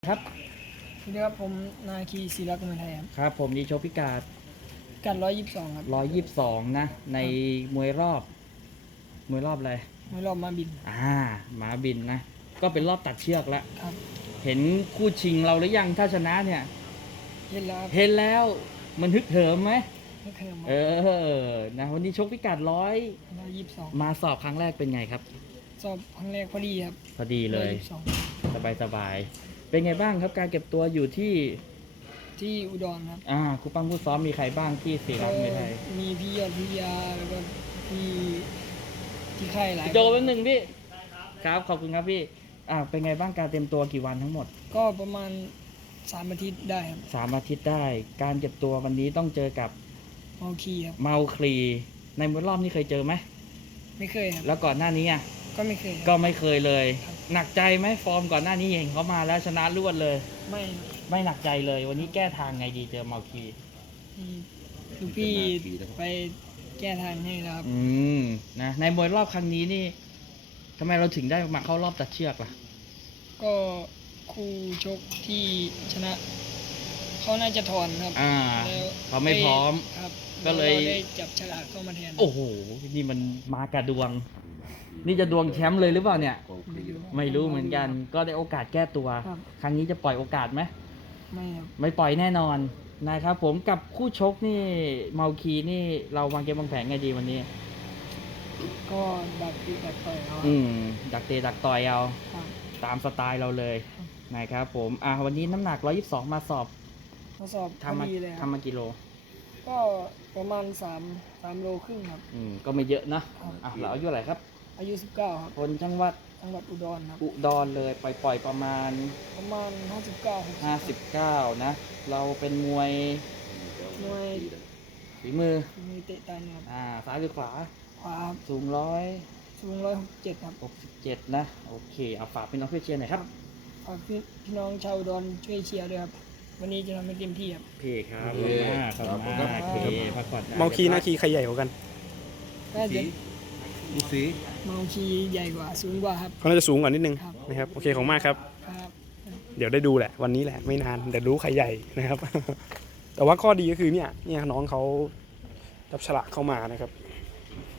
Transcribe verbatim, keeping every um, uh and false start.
ครับสวัสดีครับผมนาคีศิลป์กมลไทยครับครับผมดีโชพิกาดกันร้อยยี่สิบสองครับร้อยยี่สิบสองนะในมวยรอบมวยรอบอะไรไม่รอบมาบินอ่าหมาบินนะก็เป็นรอบตัดเชือกแล้วครับเห็นคู่ชิงเราหรือยังถ้าชนะเนี่ยเห็นแล้วครับเห็นแล้วมันฮึกเหิมไหมไม่เคยมาเออนะวันนี้ชกพิกัดร้อยร้อยยี่สิบสองมาสอบครั้งแรกเป็นไงครับสอบครั้งแรกพอดีครับพอดีเลยร้อยี่สิบสองสบายสบายเป็นไงบ้างครับการเก็บตัวอยู่ที่ที่อุดรครับอ่าครูปั้มผู้ซ้อมมีใครบ้างที่ศรีรัตน์มวยไทยมีพี่ยอดพิยาแล้วก็พี่ที่ค่ายหลายโจเป็นหนึ่งพี่ครับขอบคุณครับพี่อ่าเป็นไงบ้างการเตรียมตัวกี่วันทั้งหมดก็ประมาณสามอาทิตย์ได้ครับสามอาทิตย์ได้การเก็บตัววันนี้ต้องเจอกับเมาคีครับเมาคลีในมวยรอบนี้เคยเจอไหมไม่เคยครับแล้วก่อนหน้านี้อ่ะก็ไม่เคยก็ไม่เคยเลยหนักใจไหมฟอร์มก่อนหน้านี้เห็นเขามาแล้วชนะรวดเลยไม่ไม่หนักใจเลยวันนี้แก้ทางไงดีเจอเมาคลีลูกพี่ไปแก้ทางให้แล้วครับอืมนะในมวยรอบครั้งนี้นี่ทำไมเราถึงได้มาเข้ารอบตัดเชือกล่ะก็คู่ชกที่ชนะเขาน่าจะถอนครับอ่าเขาไม่พร้อมครับก็เลยได้จับฉลากเข้ามาแทนโอ้โหนี่มันมากระดวงนี่จะดวงแชมป์เลยหรือเปล่าเนี่ยไม่รู้เหมือนกันก็ได้โอกาสแก้ตัวครั้งนี้จะปล่อยโอกาสไหมไม่ครับไม่ปล่อยแน่นอนนะครับผมกับคู่ชกนี่เมาคีนี่เราวางเกมวางแผนไงดีวันนี้ก็ดักตีดักต่อยเขาอืมดักเตะดักต่อยเอาครับตามสไตล์เราเลยนะครับผมอ่ะวันนี้น้ำหนักหนึ่งร้อยยี่สิบสองมาสอบมาสอบพอทำมาดีเลยครัทำมากี่โลก็ประมาณสามสามโลครึ่งครับอืมก็ไม่เยอะนะครับ อ่ะเราอายุอะไหรครับอายุสิบเก้าครับคนจังหวัดจังหวัดอุดรครับอุดรเลยปล่อยๆประมาณประมาณห้าสิบเก้าห้าสิบเก้านะเราเป็นมวยมวยฝีมือมือเตะตายเนี่ยครับอ่าซ้ายหรือขวาขวาสูงร้อยสูงร้อยหกเจ็ดครับหกสิบเจ็ดนะโอเคเอาฝากพี่น้องเพื่อนเชียร์หน่อยครับฝากพี่พี่น้องชาวอุดรช่วยเชียร์ด้วยครับวันนี้จะทำให้เต็มที่ครับโอเคครับขอบคุณมากขอบคุณมากโอเคพักผ่อนเมาคีนาคีใครใหญ่กว่ากันน่าจะดูสีเมาคีใหญ่กว่าสูงกว่าครับเขาน่าจะสูงกว่านิดนึงครับนะครับโอเคของมากครับครับเดี๋ยวได้ดูแหละวันนี้แหละไม่นานเดี๋ยวรู้ใครใหญ่นะครับ แต่ว่าข้อดีก็คือเนี่ยเนี่ยน้องเขาจับฉลากเข้ามานะครับ